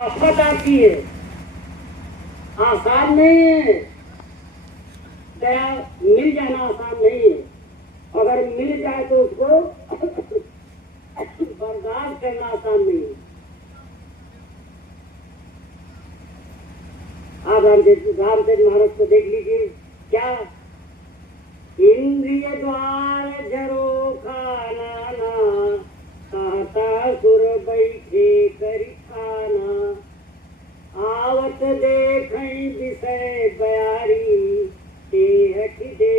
आफत आती है, आसान नहीं है। दया मिल जाना आसान नहीं है। अगर मिल जाए तो उसको बर्दाश्त करना आसान नहीं है। आप रामचंद्र महाराज को देख लीजिए, क्या इंद्रिय द्वार जरो खाना ना, कहता सुर बैठे करी खाना, आवत देखई विषय बयारी, तेहट दे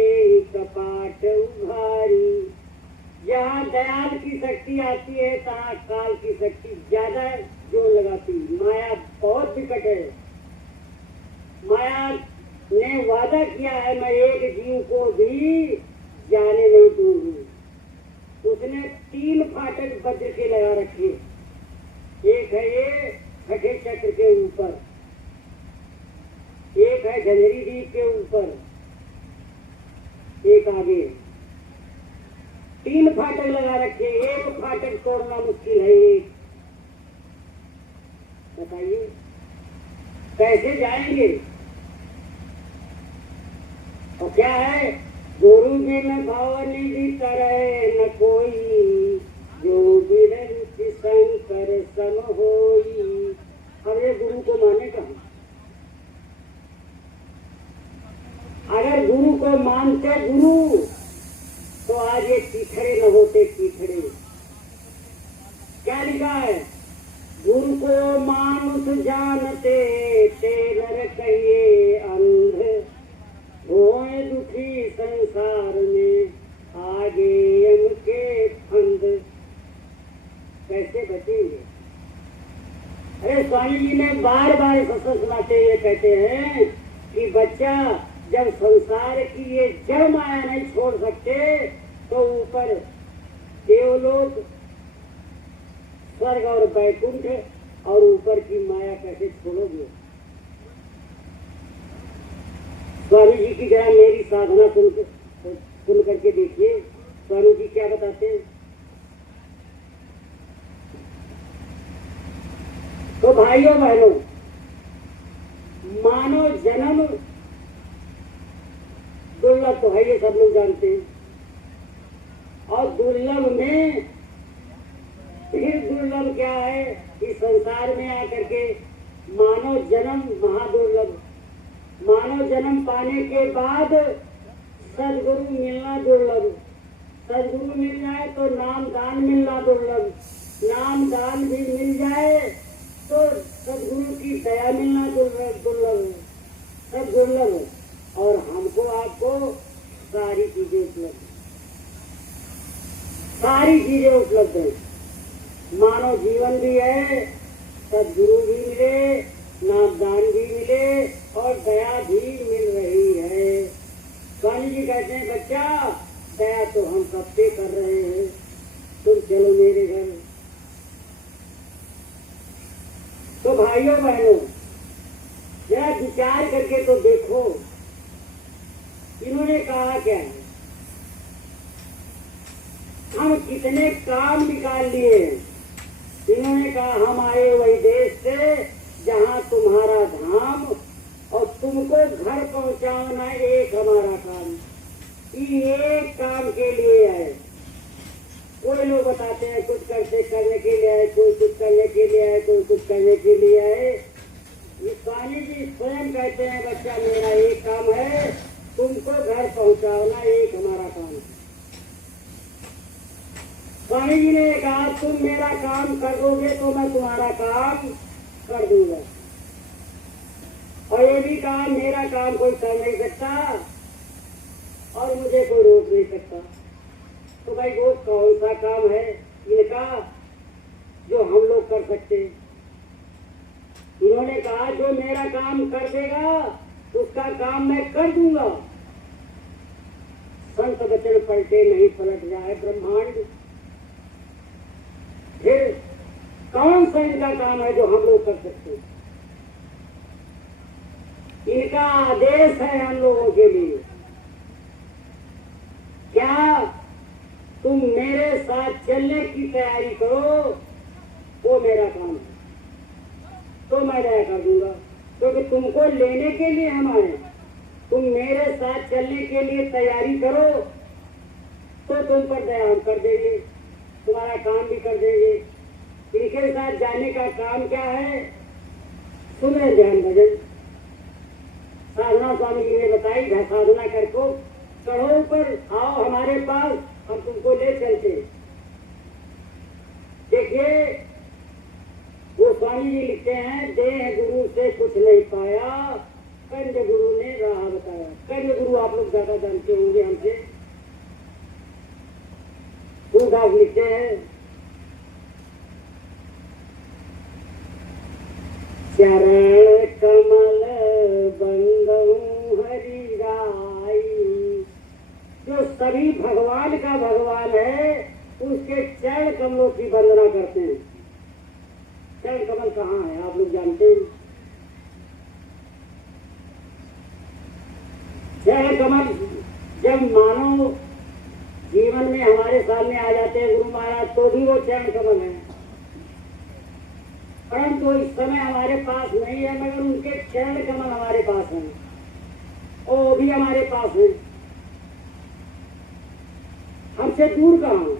कपाट उघारी। जहाँ दयाल की शक्ति आती है तहाँ काल की शक्ति ज्यादा जोर लगाती। माया बहुत विकट है। माया ने वादा किया है, मैं एक जीव को भी जाने नहीं दूंगी। उसने 3 फाटक वज्र के लगा रखे। एक है ये छठे चक्र के ऊपर, एक है झंझरी द्वीप के ऊपर, एक आगे। 3 फाटक लगा रखे। एक फाटक तोड़ना मुश्किल है। एक बताइए कैसे जाएंगे? और क्या है? गुरु बिन भवनिधि तरह न कोई, जो बिरंच शंकर सम होई। अब ये गुरु को माने कहाँ? अगर गुरु को मानते गुरु तो आज ये कीचड़े न होते। कीचड़े क्या लिखा है? गुरु को मानुष जानते, ते नर कहिए अंध, होए दुखी संसार में, आगे यम के फंद। कैसे बचेंगे? अरे स्वामी जी ने बार बार सत्संग सुनाते हुए कहते हैं कि बच्चा जब संसार की ये जड़ माया नहीं छोड़ सकते तो ऊपर देवलोक, स्वर्ग और बैकुंठ और ऊपर की माया कैसे छोड़ोगे? स्वामी जी की जरा मेरी साधना सुन करके देखिए। स्वामी जी क्या बताते हैं? तो भाइयों बहनों, मानव जन्म दुर्लभ तो है, ये सब लोग जानते हैं। और दुर्लभ में फिर दुर्लभ क्या है कि संसार में आकर के मानव जन्म महादुर्लभ। मानव जन्म पाने के बाद सदगुरु मिलना दुर्लभ। सदगुरु मिल जाए तो नाम दान मिलना दुर्लभ। नाम दान भी मिल जाए तो सदगुरु की दया मिलना दुर्लभ। सब दुर्लभ है। और हमको आपको सारी चीजें उपलब्ध, सारी चीजें उपलब्ध है। मानव जीवन भी है, सदगुरु भी मिले, नाम दान भी मिले और दया भी मिल रही है। स्वामी जी कहते हैं बच्चा दया तो हम सब पे कर रहे हैं, तुम चलो मेरे घर। तो भाइयों बहनों जरा विचार करके तो देखो इन्होंने कहा क्या है। हम कितने काम निकाल लिए हैं। इन्होंने कहा हम आए वही देश से जहाँ तुम्हारा धाम और तुमको घर पहुँचाना एक हमारा काम। ये एक काम के लिए है। कोई लोग बताते हैं कुछ करने के लिए आए, कोई कुछ करने के लिए आए, कोई कुछ करने के लिए आए। स्वामी जी स्वयं कहते हैं बच्चा मेरा एक काम है, तुमको घर पहुंचाना एक हमारा काम है। स्वामी जी ने कहा तुम मेरा काम कर दोगे तो मैं तुम्हारा काम कर दूंगा। और ये भी कहा मेरा काम कोई कर नहीं सकता और मुझे कोई रोक नहीं सकता। तो भाई वो कौन सा काम है इनका जो हम लोग कर सकते? इन्होंने कहा जो मेरा काम कर देगा उसका काम मैं कर दूंगा। संत वचन पलटे नहीं पलट जाए ब्रह्मांड। फिर कौन सा इनका काम है जो हम लोग कर सकते हैं? इनका आदेश है हम लोगों के लिए, क्या तुम मेरे साथ चलने की तैयारी करो, वो मेरा काम है। तो मैं दया कर दूंगा, क्योंकि तुमको लेने के लिए हम आए। तुम मेरे साथ चलने के लिए तैयारी करो तो तुम पर दया हम कर देंगे, तुम्हारा काम भी कर देंगे। इनके साथ जाने का काम क्या है? सुने ध्यान भजन। साधना स्वामी जी ने बताई, साधना करको चढ़ो ऊपर, आओ हमारे पास, हम तुमको ले चलते। देखिए वो स्वामी जी लिखते हैं, देह गुरु से कुछ नहीं पाया, कंज गुरु ने राह बताया। कंज गुरु आप लोग ज्यादा जानते होंगे हमसे। सूरदास लिखते हैं, चरण कमल बंदऊ हरि राई। जो सभी भगवान का भगवान है, उसके चरण कमलों की वंदना करते हैं। चरण कमल कहाँ है आप लोग जानते हैं? चरण कमल जब मानव जीवन में हमारे सामने आ जाते हैं गुरु महाराज, तो भी वो चरण कमल है, परंतु इस समय हमारे पास नहीं है, मगर उनके चरण कमल हमारे पास हैं, वो भी हमारे पास है, हमसे दूर कहाँ।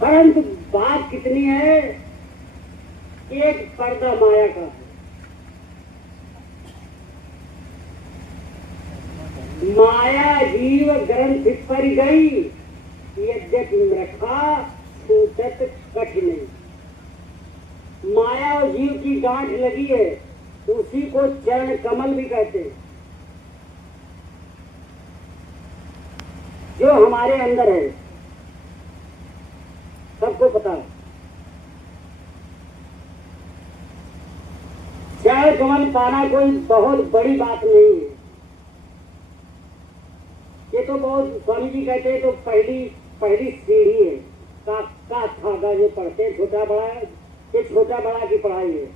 परंतु बात कितनी है, एक पर्दा माया का है। माया जीव ग्रंथ पर गई, यद्यपि रखा सूतत कठिन। माया और जीव की गांठ लगी है, उसी को चरण कमल भी कहते हैं, जो हमारे अंदर है, सबको पता है। चरण कमल पाना कोई बहुत बड़ी बात नहीं है। ये तो बहुत, स्वामी जी कहते हैं तो पहली सीढ़ी है। का धागा जो पढ़ते हैं, छोटा बड़ा, ये छोटा बड़ा की पढ़ाई है।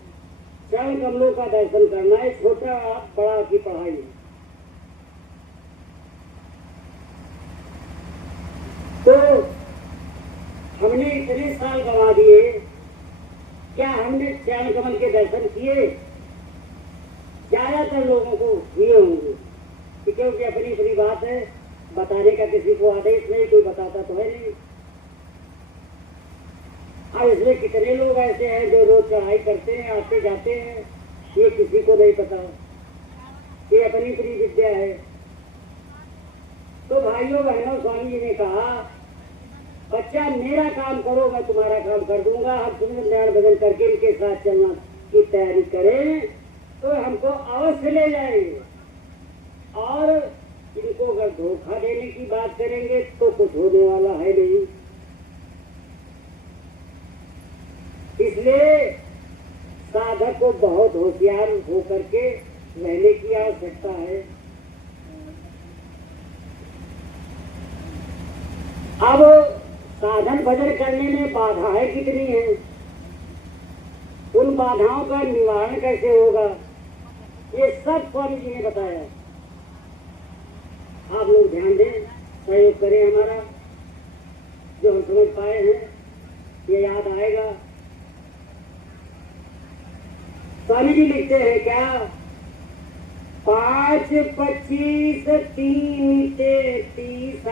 चरण कमलों का दर्शन करना है, छोटा बड़ा की पढ़ाई है। तो हमने इतने साल गवा दिए, क्या हमने चरण कमल के दर्शन किए? ज्यादातर लोगों को हुए होंगे, क्योंकि अपनी अपनी बात है, बताने का किसी को आदेश नहीं, कोई बताता तो है नहीं। अब इसमें कितने लोग ऐसे हैं जो रोज चढ़ाई करते हैं, आते जाते हैं, ये किसी को नहीं पता। ये अपनी अपनी विद्या है। तो भाइयों बहनों, स्वामी जी ने कहा, बच्चा मेरा काम करो, मैं तुम्हारा काम कर दूंगा। हम तुम्हें ध्यान भजन करके इनके साथ चलना की तैयारी करें तो हमको अवश्य ले जाएंगे। और इनको अगर धोखा देने की बात करेंगे तो कुछ होने वाला है नहीं। इसलिए साधक को बहुत होशियार होकर के रहने की आवश्यकता है। अब साधन भजन करने में बाधाएं कितनी हैं, उन बाधाओं का निवारण कैसे होगा, ये सब स्वामी जी ने बताया। आप लोग ध्यान दें, सहयोग करें हमारा, जो हम समझ पाए हैं ये याद आएगा। स्वामी जी लिखते हैं क्या, 5, 25, 3, 33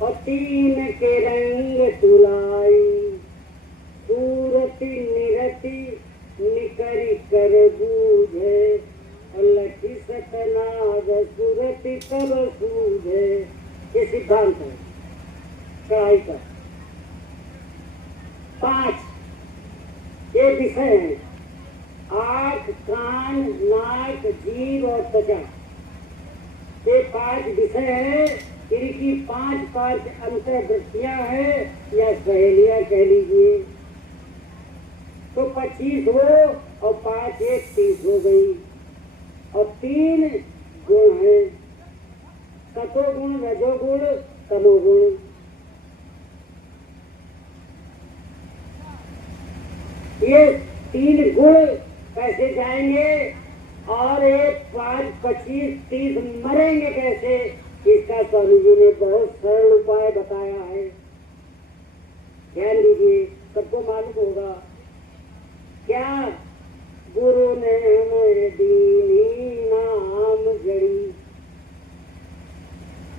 और 3 के रंग तुलाई, सूरति निरति निकरी कर बूझे, और लखी सतनाग सूरति तब सूझे। ये सिद्धांत है चढ़ाई का। 5 ये विषय है, आँख, कान, नाक, जीभ और त्वचा। ये 5 विषय है, इनकी 5 अंतर्दृष्टियां हैं या सहेलियां कह लीजिए। तो 25 हो और 5 एक 30 हो गई। और 3 गुण है, सतोगुण, रजोगुण, तमोगुण। ये 3 गुण कैसे जाएंगे और ये 5, 25, 30 मरेंगे कैसे, इसका स्वामी जी ने बहुत सरल उपाय बताया है। ध्यान दीजिए। सबको मालूम होगा क्या? गुरु ने हमें दीनी नाम जड़ी।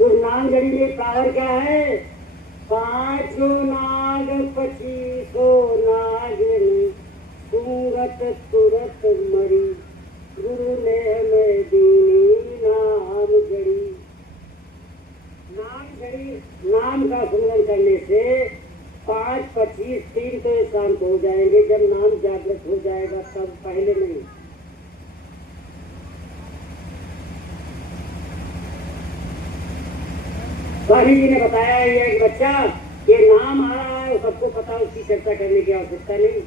उस नाम जड़ी में पावर क्या है? 5 नाग 25 नागिन सूरत तुरत मरी। गुरु ने हमें दीनी नाम जड़ी। नाम जड़ी, नाम का सुमिरन करने से 5, 25, 3 तो शांत हो जाएंगे। जब नाम जागृत हो जाएगा तब, पहले नहीं। स्वामी जी ने बताया ये एक बच्चा, ये नाम आ रहा है, सबको पता, उसकी चर्चा करने की आवश्यकता नहीं।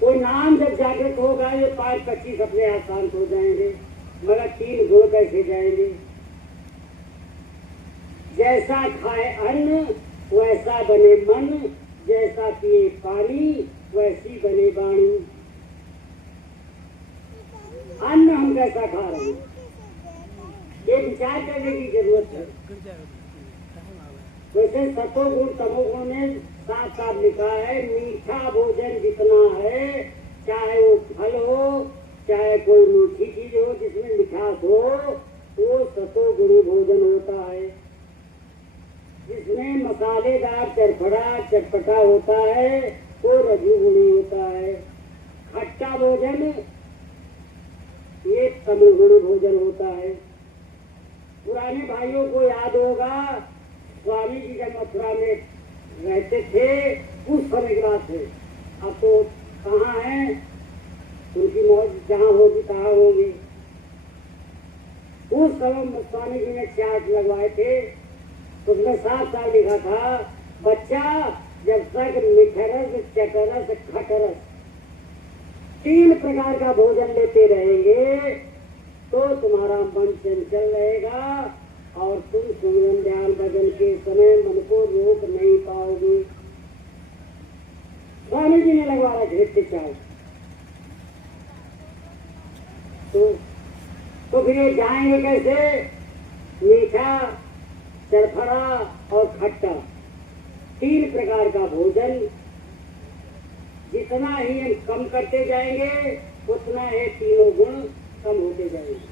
वो नाम जब जागृत होगा ये 5, 25 अपने आप शांत हो जाएंगे। मगर 3 गुण कैसे जाएंगे? जैसा खाए अन्न वैसा बने मन, जैसा पिए पानी वैसी बने वाणी। अन्न हम कैसा खा रहे हैं ये विचार करने की जरूरत है। वैसे सतोगुण तमोगुण में साफ साफ लिखा है, मीठा भोजन जितना है, चाहे वो फल हो, चाहे कोई मीठी चीज हो जिसमें मिठास हो, वो सतोगुणी भोजन होता है। जिसमें मसालेदार चरफड़ा चटपटा होता है वो रजोगुणी होता है। खट्टा भोजन ये तमोगुणी भोजन होता है। पुराने भाइयों को याद होगा, स्वामी जी जब मथुरा में रहते थे उस समय की बात है। अब तो कहाँ है, उनकी मौत जहाँ होगी कहाँ होंगे। उस समय स्वामी जी ने चार्ट लगवाए थे, उसमें 7 साल लिखा था, बच्चा जब तक मिठरस चटरस खटरस 3 प्रकार का भोजन लेते रहेंगे तो तुम्हारा मन चंचल रहेगा और तुम सुमिरन ध्यान भजन के समय मन को रोक नहीं पाओगे। स्वामी जी ने लगवा रखे थे चार्ट। तो फिर ये जाएंगे कैसे? मीठा, चरफड़ा और खट्टा 3 प्रकार का भोजन। जितना ही हम कम करते जाएंगे उतना ये तीनों गुण कम होते जाएंगे।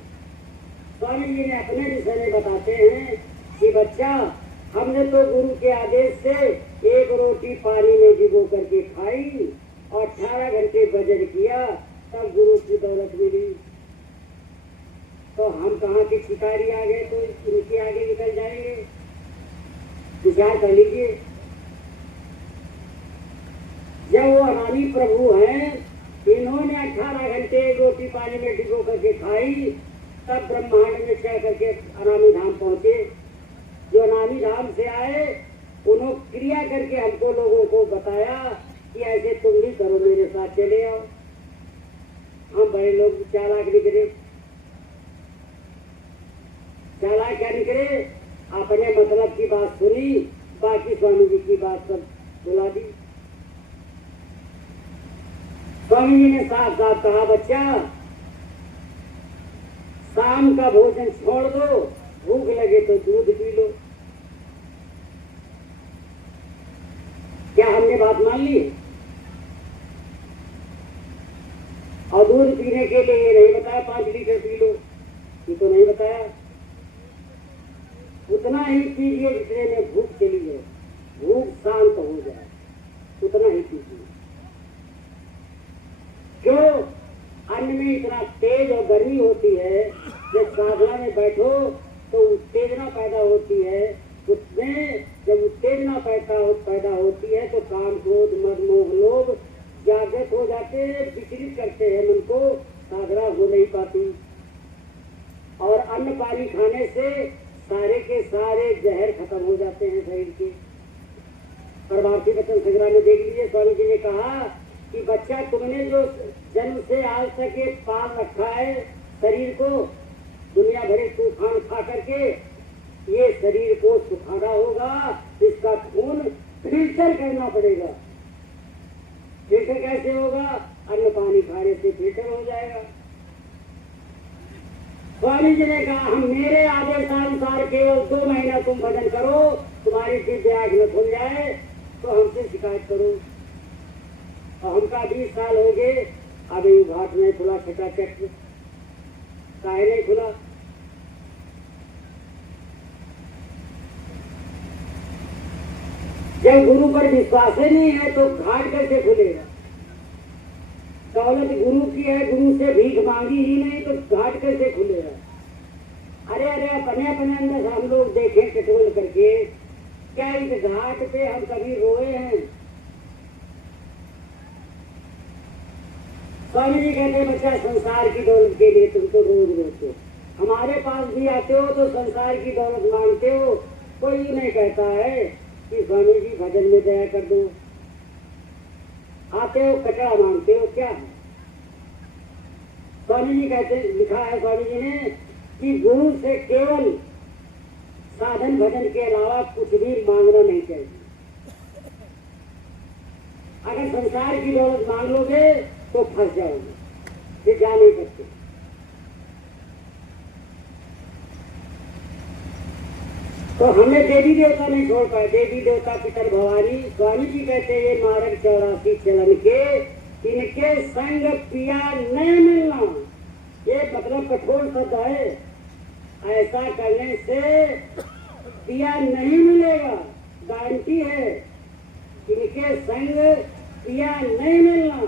स्वामी जी ने अपने विषय में बताते हैं कि बच्चा, हमने तो गुरु के आदेश से 1 रोटी पानी में भिगो करके खाई और 18 घंटे भजन किया, तब गुरु की दौलत मिली। तो हम कहाँ के शिकारी आ गए तो इनके आगे निकल जाएंगे? विचार कर लीजिए। जब वो अनामी प्रभु हैं, इन्होंने 18 घंटे रोटी पानी में भिगो करके खाई, तब ब्रह्मांड में चढ़ करके अनामी धाम पहुंचे। जो अनामी धाम से आए उन्होंने क्रिया करके हमको लोगों को बताया कि ऐसे तुम भी करो, मेरे साथ चले आओ। हम बड़े लोग चालाक निकले। चालाक क्या निकले? अपने मतलब की बात सुनी, बाकी स्वामी जी की बात सब बुला दी। स्वामी जी ने साफ साफ कहा, बच्चा शाम का भोजन छोड़ दो, भूख लगे तो दूध पी लो। क्या हमने बात मान ली? और दूध पीने के लिए ये नहीं बताया 5 लीटर पी लो, ये तो नहीं बताया। उतना ही पीजिए जितने में भूख चली जाए, भूख शांत हो जाए, उतना ही पीजिए। क्यों? अन्न में इतना तेज और गर्मी होती है, जब साधना में बैठो तो उत्तेजना पैदा होती है। उसमें जब उत्तेजना पैदा होती है तो काम क्रोध मद मोह लोभ जागृत हो जाते हैं, विचलित करते हैं मन को, साधना हो नहीं पाती। और अन्न पानी खाने से सारे के सारे जहर खत्म हो जाते हैं शरीर के। और भारतीय वचन संग्रह में देख लीजिए, स्वामी जी ने कहा कि बच्चा, तुमने जो जन्म से आज तक ये पाल रखा है शरीर को, दुनिया भरे तूफान खा करके, ये शरीर को सुखाना होगा, इसका खून फिल्टर करना पड़ेगा। फिल्टर कैसे होगा? अन्न पानी खाने से फिल्टर हो जाएगा। स्वामी जी ने कहा, हम मेरे आदेशानुसार केवल 2 महीना तुम भजन करो, तुम्हारी दिव्य आँख में खुल जाए, तो हमसे शिकायत करो। और हमका 20 साल हो गए, अभी घाट नहीं खुला, छठा चक्र काहे नहीं खुला? जब गुरु पर विश्वास ही नहीं है तो घाट कैसे खुलेगा? दौलत गुरु की है, गुरु से भीख मांगी ही नहीं तो घाट कैसे खुलेगा? अरे अरे अपने अपने अंदर हम लोग देखें टटोल करके, क्या इस घाट पे हम कभी रोए हैं? स्वामी जी कहते बच्चा संसार की दौलत के लिए तुम तो रोज रोते हो, हमारे पास भी आते हो तो संसार की दौलत मांगते हो। कोई नहीं कहता है कि स्वामी जी भजन में दया कर दो। आते हो कचरा मांगते हो, क्या है? स्वामी जी कहते, लिखा है स्वामी जी ने कि गुरु से केवल साधन भजन के अलावा कुछ भी मांगना नहीं चाहिए। अगर संसार की दौलत मांग लोगे तो फंस जाओगे, फिर जा नहीं सकते। तो हमें देवी देवता नहीं छोड़ पाए, देवी देवता पितर भवानी। स्वामी जी कहते ये मार्ग 84 चलन के, इनके संग पिया नहीं मिलना। ये मतलब कठोर शब्द है, ऐसा करने से पिया नहीं मिलेगा, गारंटी है। इनके संग पिया नहीं मिलना,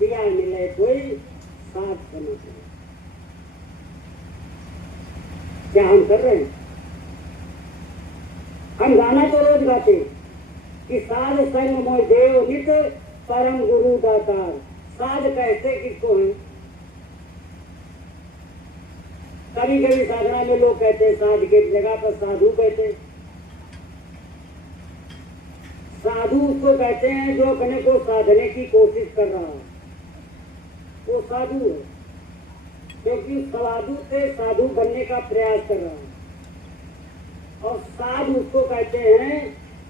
पिया मिले कोई साथ करना चाहिए। क्या हम कर रहे हैं? हम गाना तो रोज गाते कि साध संग मोय देव नित परम गुरु दातार। साध कहते किसको हैं? कभी कभी साधना में लोग कहते हैं साध के जगह पर साधु कहते हैं। साधु उसको कहते हैं जो अपने को साधने की कोशिश कर रहा है, वो साधु है, क्योंकि साधु से साधु बनने का प्रयास कर रहा है। और साधु उसको कहते हैं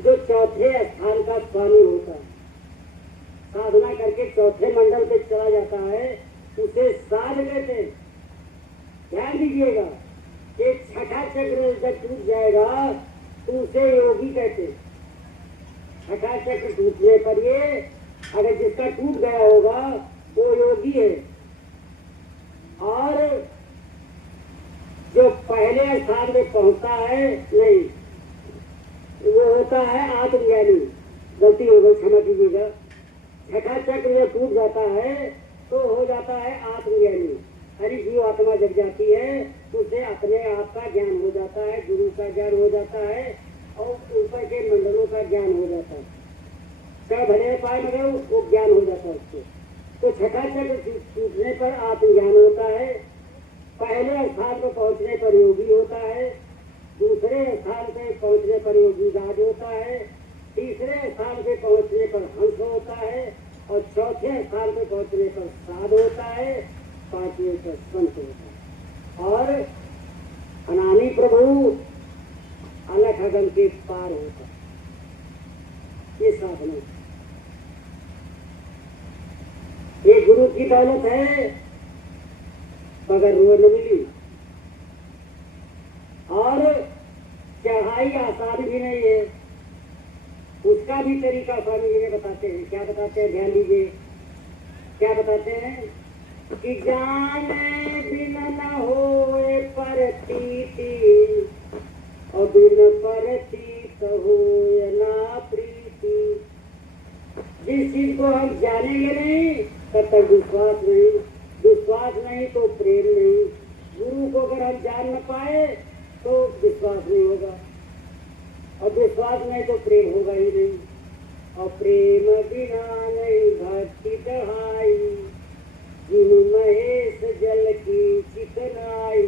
जो चौथे स्थान का स्वामी होता है, साधना करके चौथे मंडल पे चला जाता है, उसे साध कहते हैं। ध्यान दीजिएगा, एक छठा चक्र जब टूट जाएगा तो उसे योगी कहते हैं। छठा चक्र टूटने पर ये अगर जिसका टूट गया होगा वो योगी है। और जो पहले स्थान में पहुंचता है नहीं, वो होता है आत्मज्ञानी। गलती हो गई, क्षमा कीजिएगा। छठा चक्र जब टूट जाता है तो हो जाता है आत्मज्ञानी। हरी जीव आत्मा जग जाती है, उसे अपने आप का ज्ञान हो जाता है, गुरु का ज्ञान हो जाता है और ऊपर के मंडलों का ज्ञान हो जाता है। चाहे भले पाए मगर वो ज्ञान हो जाता है उसको। तो छठा चक्र टूटने पर आत्मज्ञान होता है। पहले स्थान पर पहुंचने पर योगी होता है, दूसरे स्थान पे पहुंचने पर योगी राज होता है, तीसरे स्थान पे पहुंचने पर हंस होता है और चौथे स्थान पे पहुंचने पर साध होता है, पांचवें पर संत होता है और अनामी प्रभु अलग अगन के पार होता है। ये साधना, ये गुरु की दौलत है मगर वो न मिली। और चढ़ाई आसान भी नहीं है, उसका भी तरीका स्वामी जी ने बताते हैं। क्या बताते हैं? ध्यान दीजिए, क्या बताते हैं कि जाने बिन न होए परतीति और बिन परतीत होए ना प्रीति। जिस चीज को हम जानेंगे नहीं तब तक विश्वास नहीं, विश्वास नहीं तो प्रेम नहीं। गुरु को अगर हम जान न पाए तो विश्वास नहीं होगा और विश्वास नहीं तो प्रेम होगा ही नहीं। और प्रेम बिना नहीं भक्ति दहाई, जिन महेश जल की चिकनाई।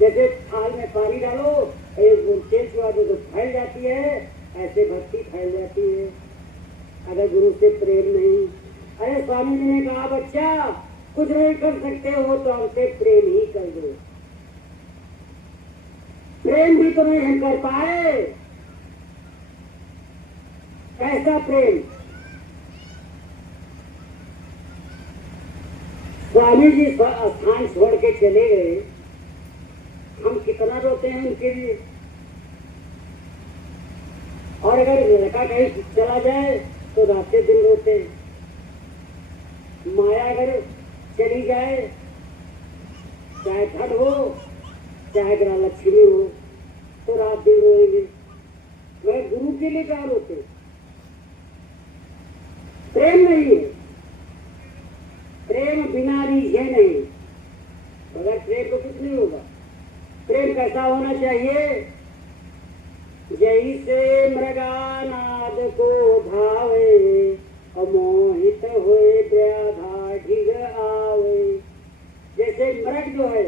जैसे थाल में पानी डालो, एक तेल चुआ दो तो फैल जाती है, ऐसे भक्ति फैल जाती है अगर गुरु से प्रेम नहीं। अरे स्वामी जी ने कहा बच्चा कुछ नहीं कर सकते हो तो हमसे प्रेम ही कर दो। प्रेम भी तो नहीं हम कर पाए। कैसा प्रेम? स्वामी जी स्थान छोड़ के चले गए, हम कितना रोते हैं उनके लिए। और अगर लड़का कहीं चला जाए तो रातें दिन रोते। माया अगर चली जाए, चाहे धन हो चाहे ग्रह लक्ष्मी हो, तो रात दिन रोएंगे। वह गुरु के लिए क्या रोते? प्रेम नहीं है, प्रेम बिना रीझे नहीं। अगर प्रेम तो कुछ नहीं होगा। प्रेम कैसा होना चाहिए? जैसे मृगानाद को धावे, अमोहित हुए व्याधा ढिग आवे। जैसे मृग जो है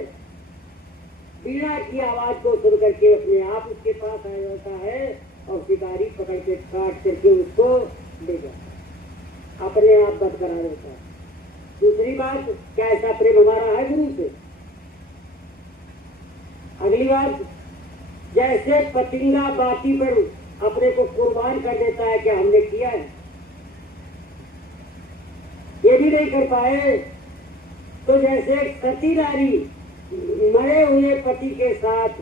बीड़ा की आवाज को सुन करके अपने आप उसके पास आ जाता है और शिकारी पकड़ के काट करके उसको ले जाता, अपने आप बद करा देता है। दूसरी बात, क्या ऐसा प्रेम हमारा है गुरु से? अगली बात, जैसे पतिंगा बाती पर अपने को कुर्बान कर देता है, क्या हमने किया है? ये भी नहीं कर पाए। तो जैसे सती नारी मरे हुए पति के साथ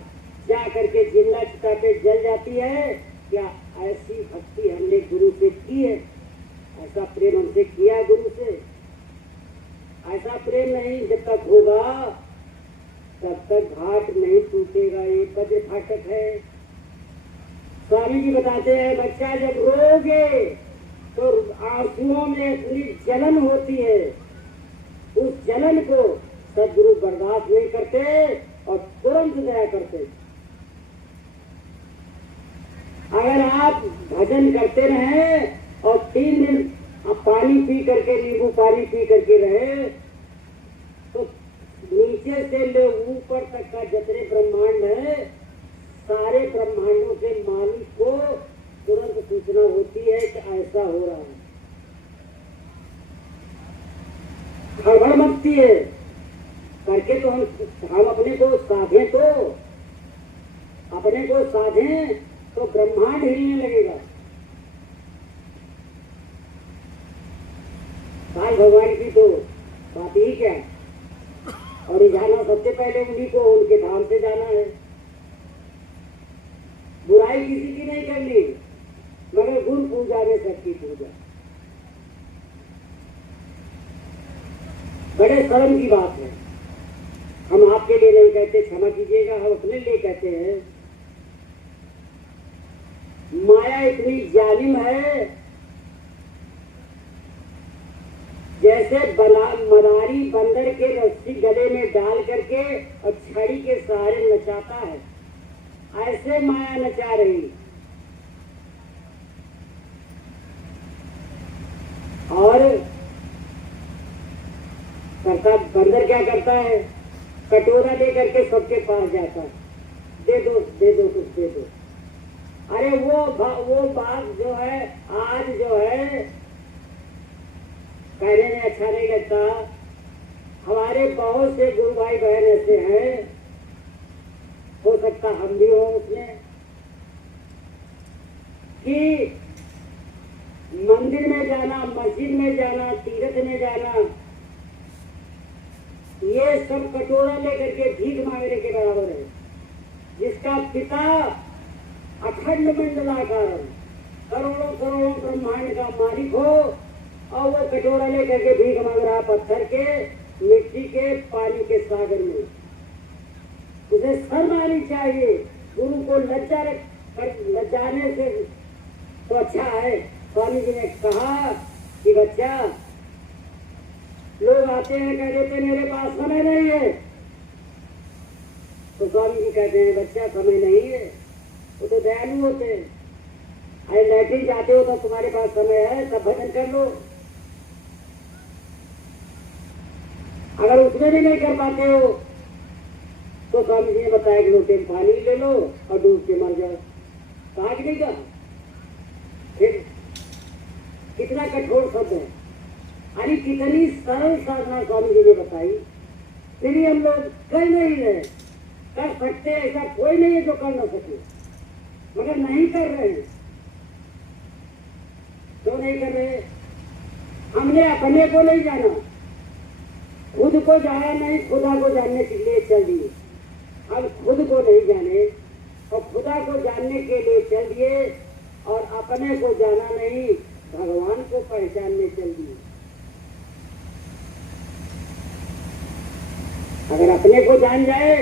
जा करके जिंदा चिता पे जल जाती है, क्या ऐसी भक्ति हमने गुरु से की है? ऐसा प्रेम हमसे किया है गुरु से? ऐसा प्रेम नहीं जब तक होगा तब तक घाट नहीं टूटेगा। ये वज्र फाटक है। स्वामी जी बताते हैं, बच्चा जब रोगे तो आंसुओं में इतनी जलन होती है, उस जलन को सदगुरु बर्दाश्त नहीं करते और तुरंत दया करते। अगर आप भजन करते रहे और 3 दिन पानी पी करके, नींबू पानी पी करके रहे, तो नीचे से ले ऊपर तक का जितने ब्रह्मांड है, सारे ब्रह्मांडों के मालिक को तुरंत सूचना होती है कि ऐसा हो रहा है। हड़बड़ मचती है करके तो हम अपने को साधे, तो अपने को साधे तो ब्रह्मांड हिलने लगेगा। साई भगवान की तो बात ही क्या है। और ये जाना सबसे पहले उन्हीं को उनके धाम से जाना है। बुराई किसी की नहीं करनी, मगर गुण पूजा में सबकी पूजा। बड़े शर्म की बात है। हम आपके लिए नहीं कहते, क्षमा कीजिएगा, हम अपने लिए कहते हैं। माया इतनी जालिम है, जैसे मदारी बंदर के रस्सी गले में डाल करके और छड़ी के सहारे नचाता है, ऐसे माया नचा रही। और करता बंदर क्या करता है? कटोरा लेकर के सबके पास जाता है, दे दो दे दो कुछ दे दो। अरे वो बात जो है, आज जो है कहने में अच्छा नहीं लगता। हमारे बहुत से गुरु भाई बहन ऐसे हैं, हो सकता हम भी हो उसमें, कि मंदिर में जाना, मस्जिद में जाना, तीर्थ में जाना, ये सब कटोरा लेकर के भीख मांगने के बराबर है। जिसका पिता अखंड मंडलाकार करोड़ों करोड़ों ब्रह्मांड का मालिक हो और वो कटोरा लेकर के भीख मांग रहा पत्थर के, मिट्टी के, पानी के सागर में। उसे शर्म आनी चाहिए। गुरु को लज्जाने से तो अच्छा है। स्वामी जी ने कहा कि बच्चा, लोग आते हैं कह देते मेरे पास समय नहीं है, तो स्वामी जी कहते हैं बच्चा समय नहीं है, वो तो दयालु होते हैं। अरे लैट्रिन जाते हो तो तुम्हारे पास समय है, तब भजन कर लो। अगर उसमें भी नहीं कर पाते हो तो स्वामी जी ने बताया कि लोटे में पानी ले लो और डूब के मर जाओ। कहा कि नहीं कहा? फिर कितना कठोर शब्द है। अरे कितनी सरल साधना स्वामी जी ने बताई, फिर भी हम लोग कर नहीं रहे। कर सकते ऐसा कोई नहीं है जो कर ना सके, मगर नहीं कर रहे। क्यों नहीं कर रहे? हमने अपने को नहीं जाना, खुद को जाना नहीं, खुदा को जानने के लिए चल दिए। अब खुद को नहीं जाने और खुदा को जानने के लिए चल दिए और अपने को जाना नहीं, भगवान को पहचानने चल दिए। अगर अपने को जान जाए,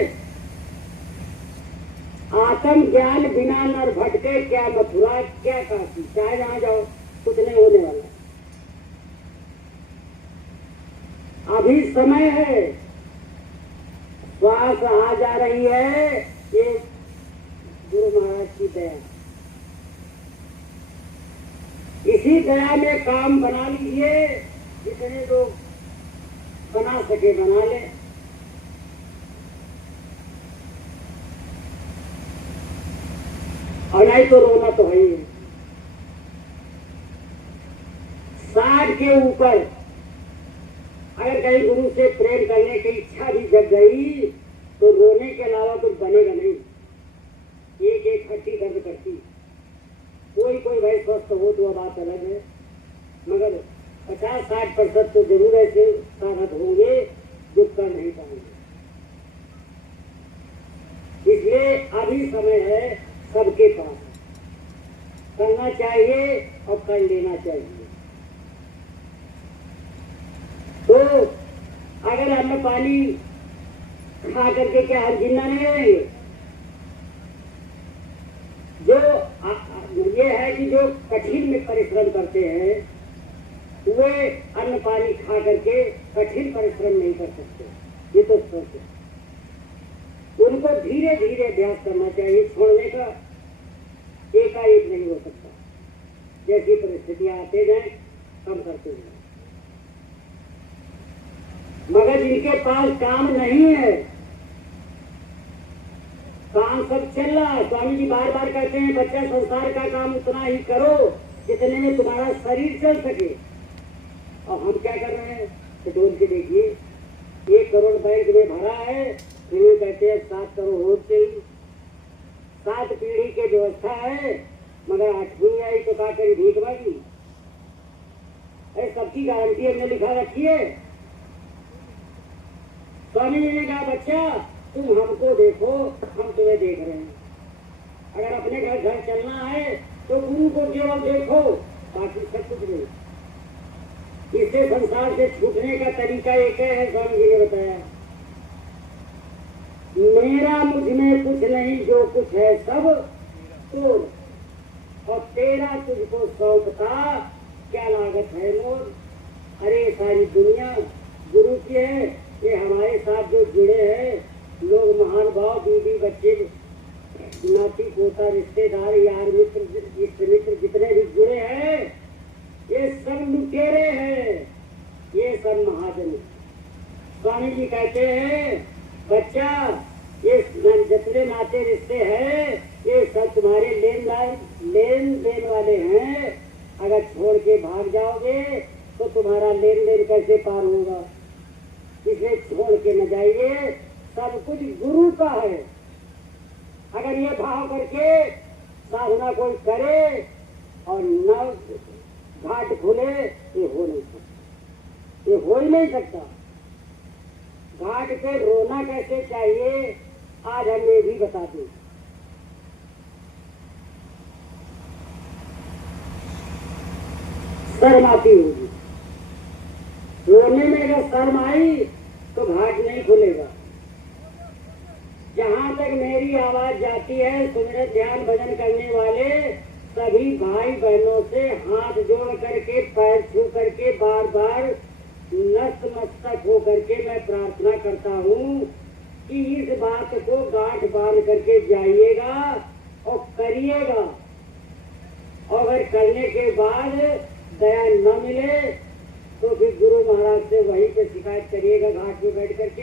आत्म ज्ञान बिना नर भटके, क्या मथुरा क्या काशी, चाहे जहां जाओ कुछ नहीं होने वाला। अभी समय है, श्वास आ जा रही है, ये गुरु महाराज की दया। इसी दया में काम बना लीजिए, जितने लोग बना सके बना ले। और नहीं तो रोना तो है ही। 60 के ऊपर अगर कहीं गुरु से प्रेम करने की इच्छा भी जग गई तो रोने के अलावा कुछ बनेगा नहीं। एक एक हड्डी दर्द करती। कोई कोई भाई स्वस्थ हो तो बात अलग है, मगर 50-60% तो जरूर ऐसे साधक होंगे जो कर नहीं पाएंगे। इसलिए अभी समय है सबके पास, करना चाहिए और कर लेना चाहिए। तो अगर अन्न पानी खा करके क्या हम जिंदा नहीं रहेंगे? जो ये है कि जो कठिन में परिश्रम करते हैं वे अन्न पानी खा करके कठिन परिश्रम नहीं कर सकते, ये तो सोच है। उनको धीरे धीरे अभ्यास करना चाहिए, छोड़ने का एकाएक नहीं हो सकता। जैसी परिस्थितियां आते जाए कम करते जाए। मगर जिनके पास काम नहीं है, काम सब चल रहा है, स्वामी जी बार बार कहते हैं बच्चा संसार का काम उतना ही करो जितने में तुम्हारा शरीर चल सके। और हम क्या कर रहे हैं? पेट्रोल के देखिए 1 करोड़ बैंक में भरा है, फिर वो कहते हैं 7 करोड़ हो चाहिए। 7 पीढ़ी की व्यवस्था है, मगर 8वीं आई तो क्या करी? भीख मांगी। सबकी गारंटी हमने लिखा रखी है। स्वामी जी ने कहा बच्चा तुम हमको देखो, हम तुम्हें देख रहे हैं। अगर अपने घर चलना है तो गुरु को केवल देखो, बाकी सब कुछ नहीं। इससे संसार से छूटने का तरीका एक है, स्वामी जी ने बताया, मेरा मुझ में कुछ नहीं, जो कुछ है सब तोर, और तेरा तुझको सौंपता, क्या लागत है मोर। अरे सारी दुनिया गुरु की है, ये हमारे साथ जो जुड़े हैं लोग, महान भाव, बीवी बच्चे, नाती पोता, रिश्तेदार, यार मित्र, इष्ट मित्र जितने भी जुड़े हैं, ये सब लुटेरे हैं, ये सब महाजन। स्वामी जी कहते हैं बच्चा ये जितने नाते रिश्ते हैं ये सब तुम्हारे लेन देन वाले हैं। अगर छोड़ के भाग जाओगे तो तुम्हारा लेन देन कैसे पार होगा? इसलिए छोड़ के न जाइए, सब कुछ गुरु का है। अगर ये भाव करके साधना कोई करे और न घाट खुले, ये हो नहीं सकता, ये हो ही नहीं सकता। घाट पे रोना कैसे चाहिए आज हम ये भी बता दें। शर्म आती होगी, रोने में अगर शर्म आई तो घाट नहीं खुलेगा। जहां तक मेरी आवाज जाती है, सुमिरन ध्यान भजन करने वाले सभी भाई बहनों से हाथ जोड़ करके, पैर छू करके, बार बार नतमस्तक होकर के मैं प्रार्थना करता हूँ कि इस बात को गांठ बांध करके जाइएगा और करिएगा। और अगर करने के बाद दया न मिले तो फिर गुरु महाराज से वहीं पे शिकायत करिएगा घाट में बैठ करके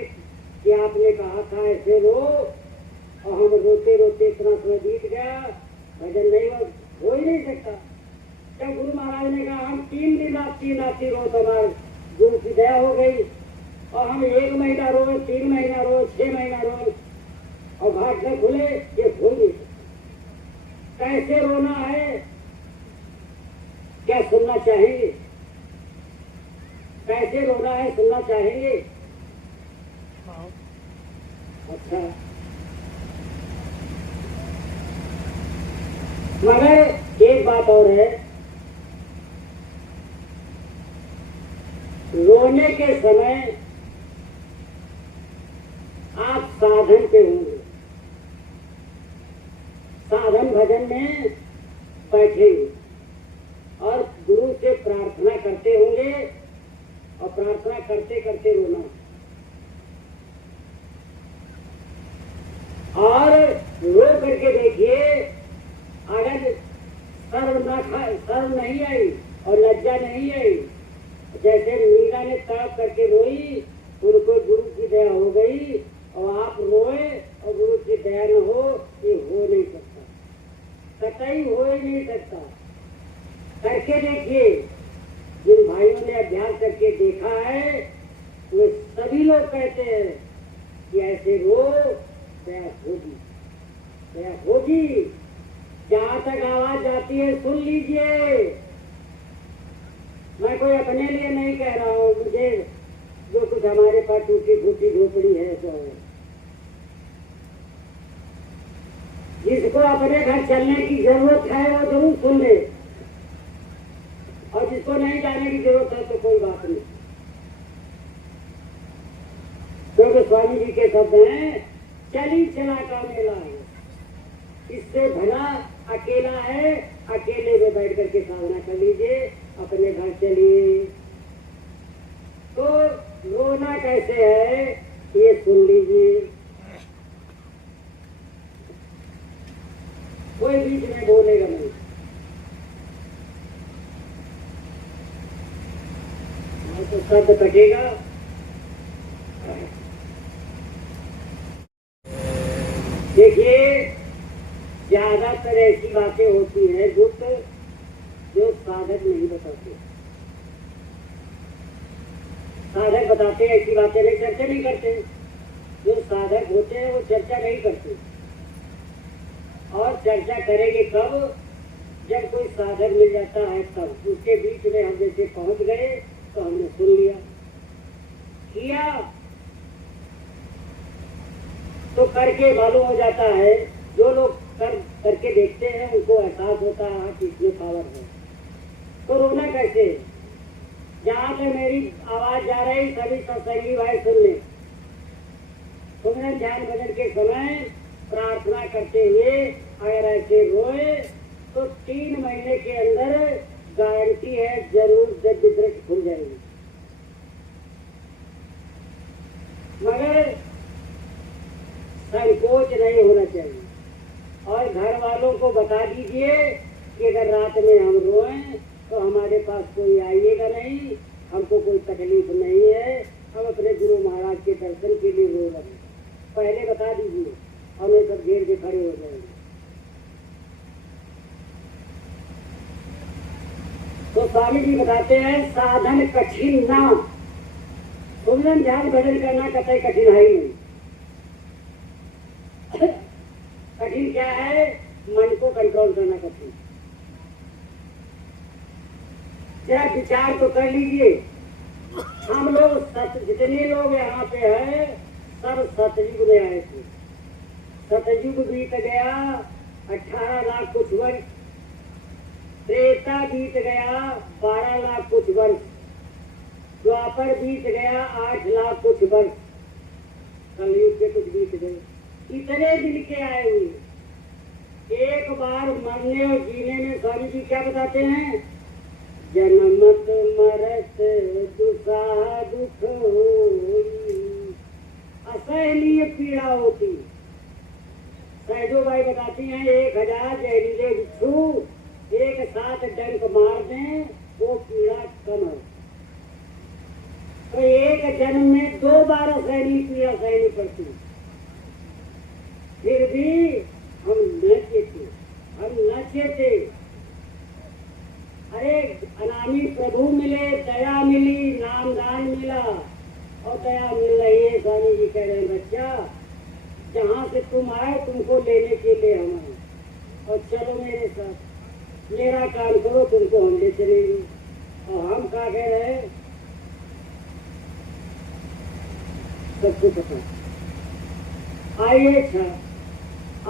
कि आपने कहा था ऐसे रो, और हम रोते रोते इतना समय बीत गया, भजन नहीं हो ही नहीं सकता। जब गुरु महाराज ने कहा हम 3 दिन तीन रात्रि रो, तो गुरु की दया हो गई, और हम 1 महीना रो, 3 महीना रो, 6 महीना रो, और घाट न खुले, ये हो नहीं सकता। कैसे रोना है, क्या सुनना चाहेंगे? कैसे रोना है, सुनना चाहेंगे? अच्छा, मगर एक बात बात और है, रोने के समय आप साधन पे होंगे, साधन भजन में बैठेंगे और गुरु से प्रार्थना करते होंगे और प्रार्थना करते करते रोना। और रो करके देखिए, अगर शर्म नहीं आई और लज्जा नहीं आई, जैसे मीरा ने तड़प करके रोई, उनको गुरु की दया हो गई, और आप रोए और गुरु की दया न हो, ये हो नहीं सकता, कतई हो ही नहीं सकता। करके देखिए, जिन भाइयों ने अभ्यास करके देखा है वे सभी लोग कहते हैं कि ऐसे रो, दया होगी, दया होगी। जहां तक आवाज जाती है सुन लीजिए, मैं कोई अपने लिए नहीं कह रहा हूँ, मुझे जो कुछ हमारे पास टूटी फूटी झोपड़ी है तो जिसको अपने घर चलने की जरूरत है वो जरूर सुन ले, और जिसको नहीं जाने की जरूरत है तो कोई बात नहीं। क्योंकि स्वामी जी के शब्द हैं, चली चला का मेला है, इससे भला अकेला है, अकेले में बैठ करके साधना कर लीजिए, अपने घर चलिए। तो रोना कैसे है ये सुन लीजिए। कोई बीच में बोलेगा नहीं, तो शब्द कटेगा। देखिए, ज्यादातर ऐसी बातें होती हैं गुप्त, जो साधक नहीं बताते। साधक बताते ऐसी बातें नहीं, चर्चा नहीं करते। जो साधक होते हैं वो चर्चा नहीं करते, और चर्चा करेंगे कब, जब कोई साधक मिल जाता है तब। उसके बीच में हम जैसे पहुंच गए तो हमने सुन लिया, किया तो करके मालूम हो जाता है। जो लोग करके देखते हैं उनको एहसास होता है कि इसमें पावर है। तो रोना कैसे, जहाँ से मेरी आवाज जा रही सभी सत्संगी भाई सुन ले। सुमरन ध्यान भजन के समय प्रार्थना करते हुए अगर ऐसे रोए तो 3 महीने के अंदर गारंटी है जरूर दिव्य दृष्टि खुल जाएगी। मगर संकोच नहीं होना चाहिए, और घर वालों को बता दीजिए कि अगर रात में हम रोएं तो हमारे पास कोई आइएगा नहीं, हमको कोई तकलीफ नहीं है, हम अपने गुरु महाराज के दर्शन के लिए रो रहे हैं। पहले बता दीजिए, हमें सब घेर के खड़े हो जाएंगे। तो स्वामी जी बताते हैं, साधन कठिन ना, सुमरन ध्यान भजन करना कतई कठिन है ही नहीं। कठिन क्या है, मन को कंट्रोल करना कठिन। जरा विचार तो कर लीजिए, हम लोग जितने लोग यहाँ पे हैं सब सतयुग में आए थे। सतयुग बीत गया 18 लाख कुछ वर्ष, त्रेता बीत गया 12 लाख कुछ वर्ष, द्वापर बीत गया 8 लाख कुछ वर्ष, कलयुग के कुछ बीत गए। इतने दिन के आए हुए, एक बार मरने और जीने में स्वामी जी क्या बताते हैं, जन्मत मरत दुखा दुख असहनीय पीड़ा होती। सहजो भाई बताती हैं, 1000 जहरीले बिच्छू एक साथ डंक मार दें वो पीड़ा कम है। तो एक जन्म में 2 बार असहनीय पीड़ा सहनी पड़ती, फिर भी हम न चेते, हम न चेते। अरे अनामी प्रभु मिले, दया मिली, नाम दान मिला, और दया मिल रही है। स्वामी जी कह रहे हैं, बच्चा जहाँ से तुम आए तुमको लेने के लिए हम आए, और चलो मेरे साथ, मेरा काम करो, तुमको हम ले चलेंगे। और हम क्या कह रहे हैं, सबको पता। आइए, अच्छा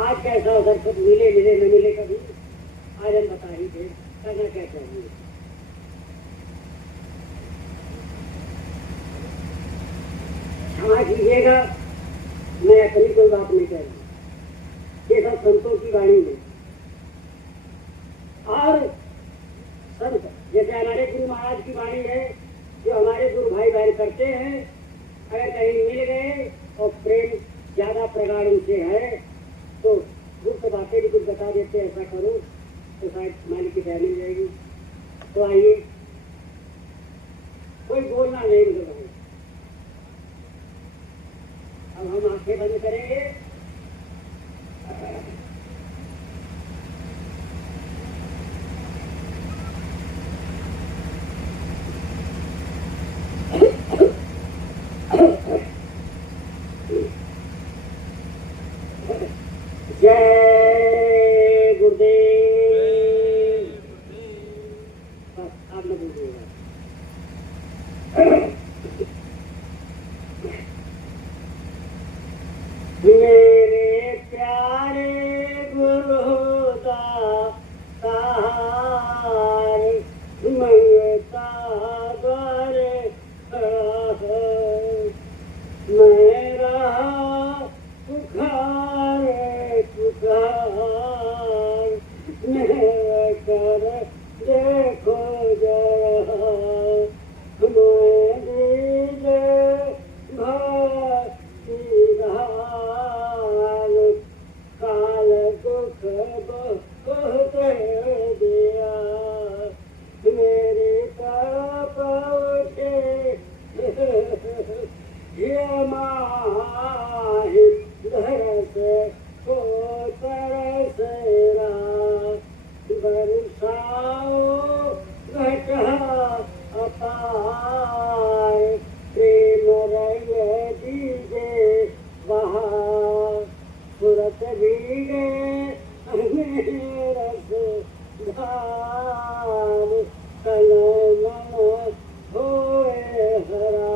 आज कैसा अवसर, सब मिले न मिले कभी, आज हम बता ही थे करना क्या चाहिए। क्षमा कीजिएगा, मैं अपनी कोई बात नहीं कह रही, ये सब संतों की वाणी है। और संत जैसे हमारे गुरु महाराज की वाणी है, जो हमारे गुरु भाई बहन करते हैं, अगर कहीं मिल गए और प्रेम ज्यादा प्रगाढ़ उनसे है तो गुप्त बातें भी कुछ बता देते हैं, ऐसा करो तो शायद मालिक की दया मिल जाएगी। तो आइए, कोई बोलना नहीं मुझे भाई। अब हम आंखें बंद करेंगे। जय गुरुदेव। बस आप लोग बोलिएगा। मेरे प्यारे गुरुदातार मंगता द्वारे मेरा पुकार पुकार मेरे कर देखो जरा मेरी भक्तिदान काल दुख बहुत दिया मेरी तरफ उठे ये माही धरस को तरसरा बरसाओ घटा अपार प्रेम रंग दीजे वहाँ सूरत भीगे रस धार तन मन होए हरा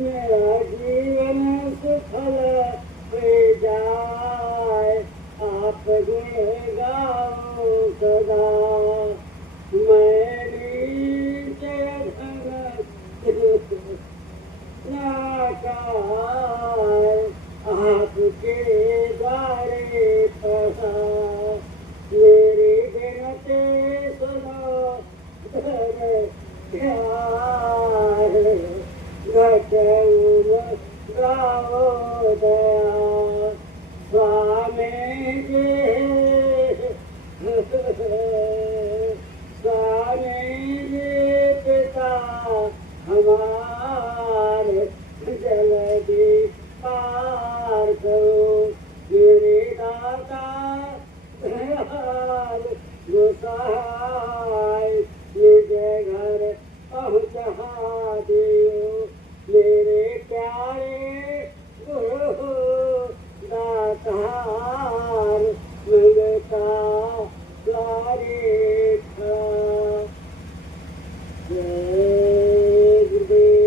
मेरा जीवन सुफल हो जाए आप गाओ सदा मेरी जगन नाकार आपके द्वारे पढ़ा मेरी बिनती सुनो प्यार घटून गाओ दया स्वामी जी स्वामी जी पिता हमारे जल्दी पार करो मेरे दाता दयाल गोसाई निज घर पहुँचा दियो मेरे प्यारे गुरु दातार मंगता द्वारे खड़ा। जय गुरुदेव।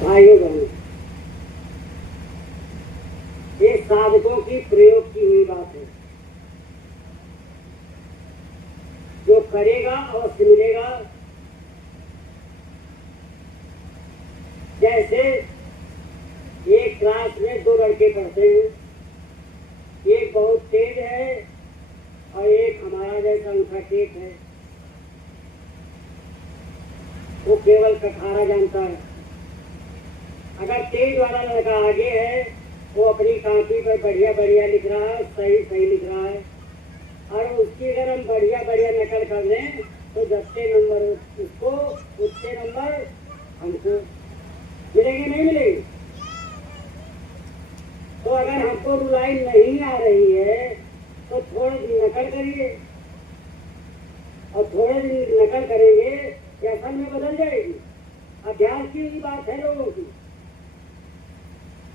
भाइयों बहनों, ये साधकों की प्रयोग की हुई बात है। जो करेगा अवश्य मिलेगा। जैसे एक क्लास में दो लड़के पढ़ते हैं, एक बहुत तेज है और एक हमारा जैसा उनका टेक है। वो केवल कठारा जानता है। अगर तेज वाला लड़का आगे है, वो अपनी कॉपी पर बढ़िया बढ़िया लिख रहा है, सही सही लिख रहा है, और उसकी अगर हम बढ़िया बढ़िया नकल कर लें तो जितने नंबर उसको उतने नंबर हमको मिलेंगे नहीं मिलेंगे। तो अगर हमको रुलाई नहीं आ रही है तो थोड़ी नकल करिए और बात है लोगों की,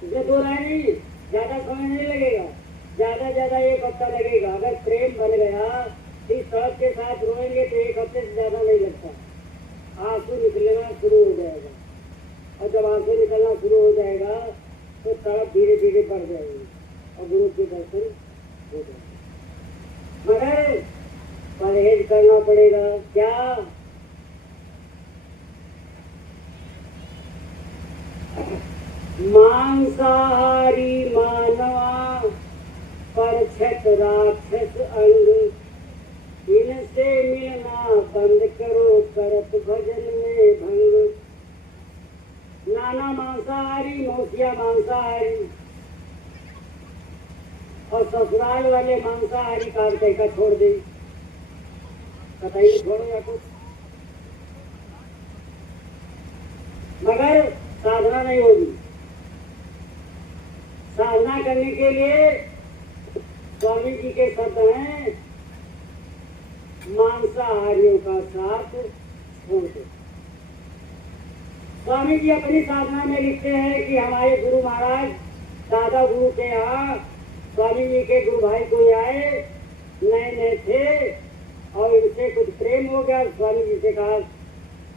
इसमें दो राय नहीं, ज्यादा समय नहीं लगेगा, ज्यादा एक हफ्ता लगेगा। अगर प्रेम बन गया इस सड़क के साथ रोएंगे तो एक हफ्ते से ज्यादा नहीं लगता, आंसू निकलना शुरू हो जाएगा। और जब आंसू निकलना शुरू हो जाएगा तो सड़क धीरे धीरे बढ़ जाएगी और गुरु के दर्शन हो जाएंगे। मगर परहेज करना पड़ेगा। क्या? मांसाहारी मानवा परछत राक्षस अंग, इनसे मिलना बंद करो करत भजन में भंग। नाना मांसाहारी, मौसिया मांसाहारी और ससुराल वाले मांसाहारी काम का छोड़ दे, कतई छोड़ेगा कुछ, मगर साधना नहीं होगी। साधना करने के लिए स्वामी जी के शब्द हैं, मांसाहारियों का साथ छोड़ दो। स्वामी जी अपनी साधना में लिखते हैं कि हमारे गुरु महाराज दादा गुरु के यहाँ स्वामी जी के गुरु भाई कोई आए, नए नए थे और इनसे कुछ प्रेम हो गया। स्वामी जी से कहा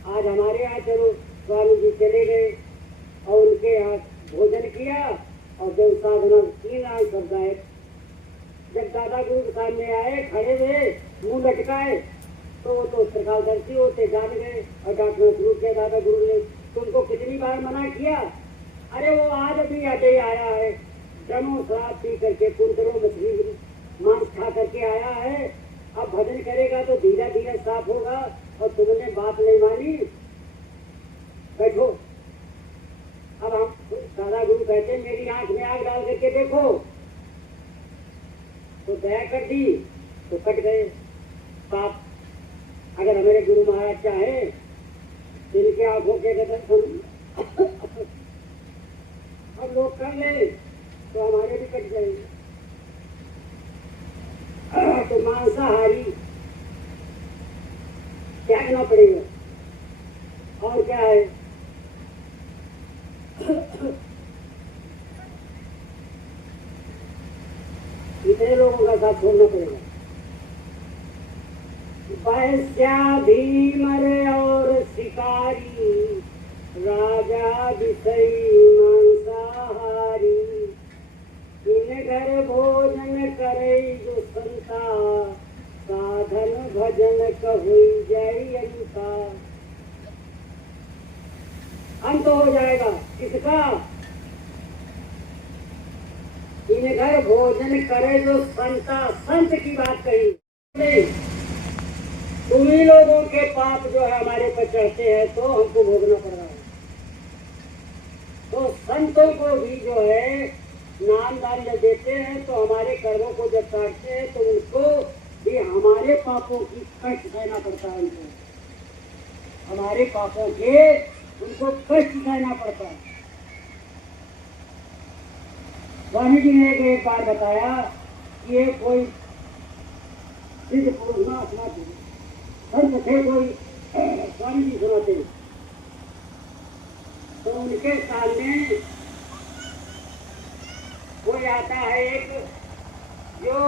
आज हमारे यहाँ चलो। स्वामी जी चले गए और उनके यहाँ भोजन किया और जब साधना की ना सब गए। जब दादा गुरु के सामने आए, खड़े हुए, मुंह लटकाए, तो वो तो त्रिकालदर्शी होते, जान गए और डांटना शुरू किया। दादा गुरु ने तुमको कितनी बार मना किया? अरे वो आज भी अजय आया है, जमो शराब पी करके, कुंतलों मछली मांस खा करके आया है। अब भजन करेगा तो धीरे धीरे साफ होगा और तुमने बात नहीं मानी, बैठो। अब हम दादा गुरु कहते मेरी आंख में आग डाल करके देखो, तो दया कर दी तो कट गए पाप। अगर हमारे गुरु महाराज चाहे इनके आंखों के दर्शन अब लोग कर ले तो हमारे भी कट जाएंगे। तो मांसाहारी त्यागना पड़ेगा। और क्या है? इतने लोगों का साथ छोड़ना पड़ेगा। वैश्या भीमर और शिकारी, राजा विषयी मांसाहारी, इन घर भोजन करे जो संता, साधन भजन कहुई जाई अंता। अंत हो जाएगा किसका? इन घर भोजन करे जो संता, संत की बात कही नहीं। तुम्ही लोगों के पाप जो है हमारे पर चढ़ते हैं तो हमको भोगना पड़ रहा है। तो संतों को भी जो है नाम दान जब देते हैं तो हमारे कर्मों को जब काटते हैं तो उनको भी हमारे पापों की कष्ट सहना पड़ता है। उनको हमारे पापों के उनको कष्ट सहना पड़ता है। स्वामी जी ने एक बार बताया कि ये कोई सिद्ध पुरुष ना सुनाते संत थे, कोई स्वामी जी सुनाते, तो उनके सामने कोई आता है एक जो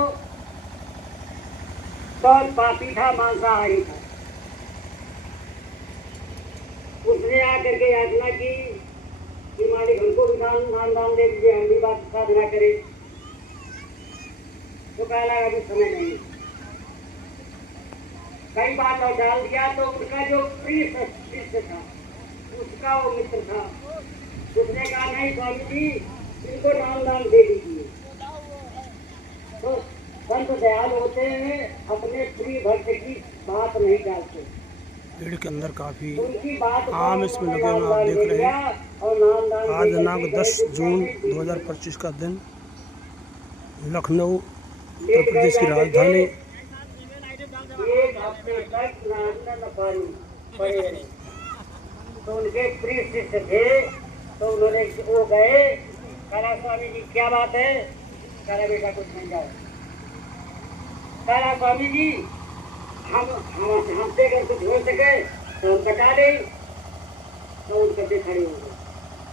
बहुत पापी था, मांसाहारी था। उसने आकर के याचना की कि मालिक हमको भी दान दे दीजिए, हम भी बात साधना करें। तो कह लगा कुछ समय नहीं, कई बात और डाल दिया। तो उनका जो प्रिय शिष्य था, उसका वो मित्र था, उसने कहा नहीं स्वामी जी इनको नाम दान दे दीजिए। तो संत दयाल होते हैं, अपने प्रिय भक्त की बात नहीं डालते। पेड़ के अंदर काफी उनकी बात आम इसमें लगे हुए आप देख रहे हैं। और नाम दान आज दिनांक 10 जून 2025 का दिन, लखनऊ उत्तर प्रदेश की राजधानी। एक हफ्ते तक न पानी पड़े रहे। तो उनके प्रिय शिष्य थे, तो उन्होंने वो गए, कहा स्वामी जी क्या बात है? कहा बेटा कुछ नहीं जाओ। कहा स्वामी जी हमसे अगर कुछ हो सके तो हम बता दें। तो उठ करके खड़े हो गए।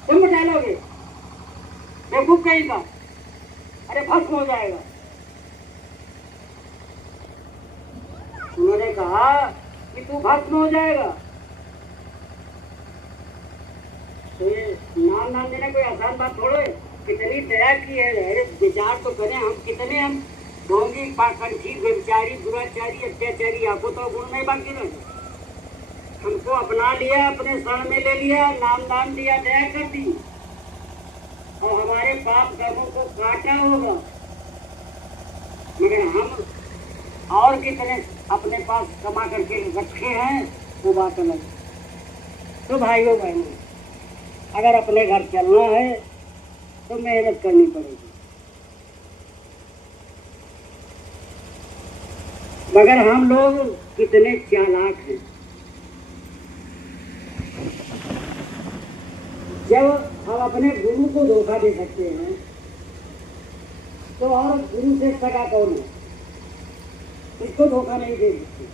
तुम उठा लोगे? बेवकूफ कहीं का, अरे भस्म हो जाएगा। उन्होंने कहा कि तू भस्म हो जाएगा। तो ये नाम देना कोई आसान बात थोड़ो है। कितनी दया की है, विचार तो करें हम, कितने हम ढोंगी पाखंडी व्यभिचारी दुराचारी अत्याचारी, आपको तो गुण नहीं बाकी रहे। हमको अपना लिया, अपने शरण में ले लिया, नाम दिया, दया कर दी और हमारे पाप कर्मों को काटा होगा। मगर हम और कितने अपने पास कमा करके रखे हैं, वो बात अलग। तो भाइयों बहनों, अगर अपने घर चलना है तो मेहनत करनी पड़ेगी। मगर हम लोग कितने चालाक हैं। जब हम अपने गुरु को धोखा दे सकते हैं तो और गुरु से सगा कौन है? इसको धोखा नहीं दे सकते।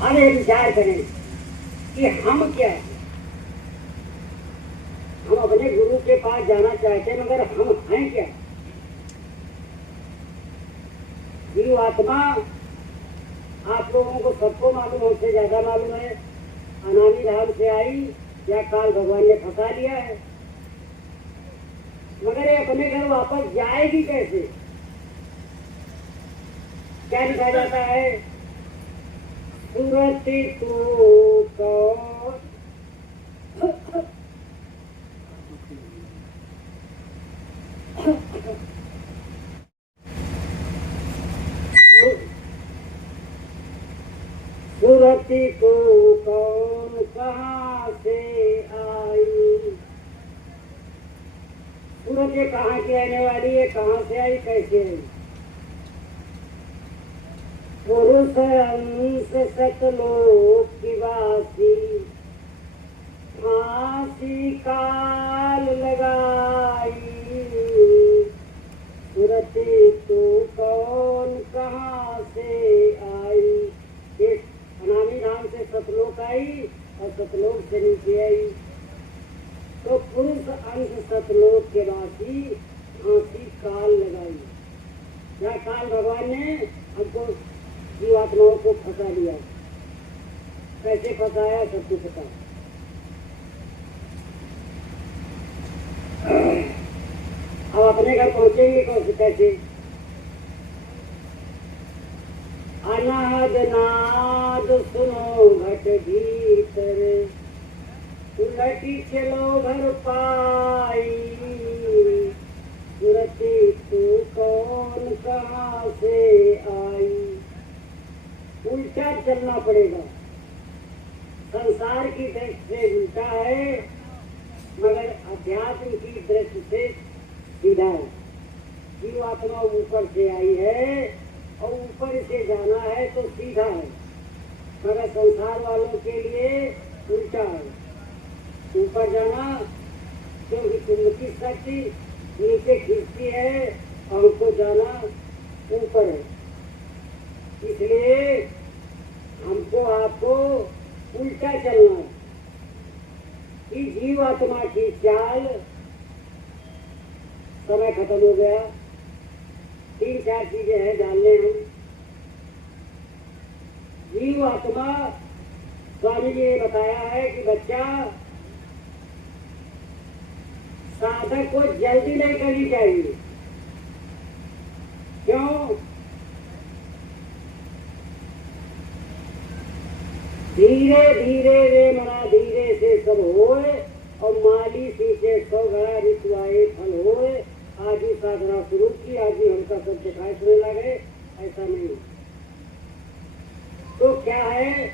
अरे विचार करें कि हम क्या है। हम अपने गुरु के पास जाना चाहते हैं, मगर हम हैं क्या? जीव आत्मा आप लोगों को सबको मालूम, हमसे ज्यादा मालूम है। अनामी धाम से आई या काल भगवान ने फंसा लिया है, मगर ये अपने घर वापस जाएगी कैसे? क्या लिखा जाता है? सुरति तू कौन सुरति को कौन कहाँ से आई? सूरत ये कहाँ की आने वाली है, कहाँ से आई, कैसे आई? पुरुष अंश सतलोक की वासी, फांसी काल लगाई। सुरति तू कौन कहाँ से आई? इस अनामी धाम से सतलोक आई और सतलोक से नीचे आई। तो पुरुष अंश सतलोक के वासी, फांसी काल लगाई। या काल भगवान ने हमको जीवात्माओं को फंसा लिया। कैसे फंसाया सबको पता। अब अपने घर पहुंचेंगे कैसे? अनाद नाद सुनो घट भीतर, उलटी चलो घर पाई। सुरति तू कौन कहाँ से आई? उल्टा चलना पड़ेगा। संसार की दृष्टि से उल्टा है, मगर अध्यात्म की दृष्टि से सीधा है। जीवात्मा ऊपर से आई है और ऊपर से जाना है तो सीधा है, मगर संसार वालों के लिए उल्टा है। ऊपर जाना क्योंकि चुंबकीय शक्ति नीचे खींचती है और हमको जाना ऊपर है। इसलिए हमको आपको उल्टा चलना है। कि जीवात्मा की चाल, समय खत्म हो गया। 3-4 चीजें हैं जानने हम। जीवात्मा, स्वामी जी ने बताया है कि बच्चा, साधक को जल्दी नहीं करनी चाहिए। क्यों? धीरे धीरे रे मना धीरे से सब होए, और माली सींचे 100 घड़ा रितुआए फल होए। आज ही साधना शुरू की, आज ही हमका सब दिखाई सुने लगे, ऐसा नहीं। तो क्या है,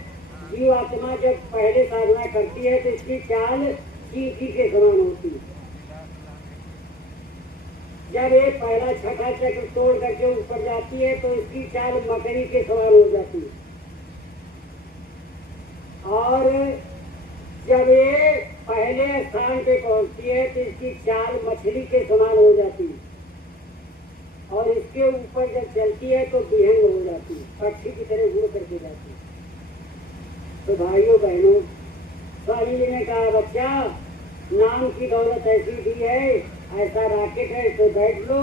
जीवात्मा जब पहले साधना करती है तो इसकी चाल चींटी के समान होती है। जब ये पहला छठा चक्र तोड़ करके ऊपर जाती है तो इसकी चाल मकड़ी के समान हो जाती है। और जब ये पहले स्थान पे पहुंचती है तो इसकी चाल मछली के समान हो जाती है। और इसके ऊपर जब चलती है तो विहंग हो जाती है, पक्षी की तरह उड़ करके जाती है। तो भाइयों बहनों, स्वामी जी ने कहा बच्चा, नाम की दौलत ऐसी दी है, ऐसा रॉकेट है तो बैठ लो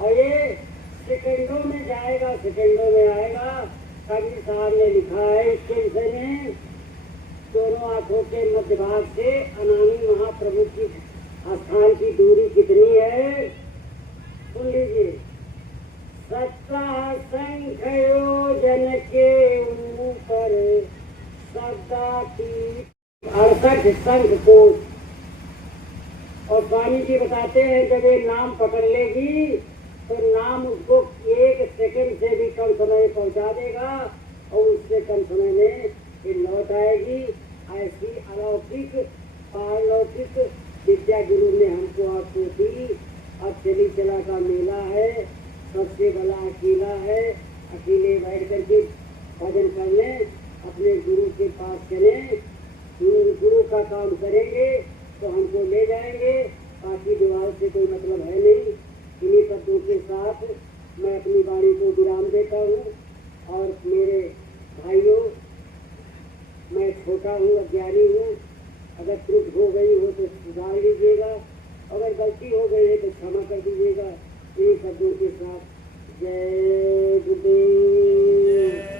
और ये सेकंडों में जाएगा, सेकंडों में आएगा। कबीर साहब ने लिखा है इसके विषय में, दोनों आंखों के मध्य भाग से अनामी महाप्रभु की स्थान की दूरी कितनी है, सुन लीजिए। 17 शंख योजन के ऊपर 68 शंख कोश। और स्वामी जी बताते हैं जब ये नाम पकड़ लेगी तो नाम उसको 1 सेकंड से भी कम समय में पहुंचा देगा और उससे कम समय में ये लौट आएगी। ऐसी अलौकिक पारलौकिक विद्या गुरु ने हमको आपको दी। अब चली चला का मेला है, सबसे बड़ा अकेला है, अकेले बैठ करके भजन करने अपने गुरु के पास चलें, गुरु का काम करेंगे तो हमको ले जाएंगे, बाकी दुआओं से कोई मतलब है नहीं। इन्हीं शब्दों के साथ मैं अपनी वाणी को विराम देता हूँ। और मेरे भाइयों, मैं छोटा हूँ, अज्ञानी हूँ, अगर त्रुटि हो गई हो तो सुधार लीजिएगा, अगर गलती हो गई है तो क्षमा कर दीजिएगा। इन्हीं शब्दों के साथ जय गुरुदेव।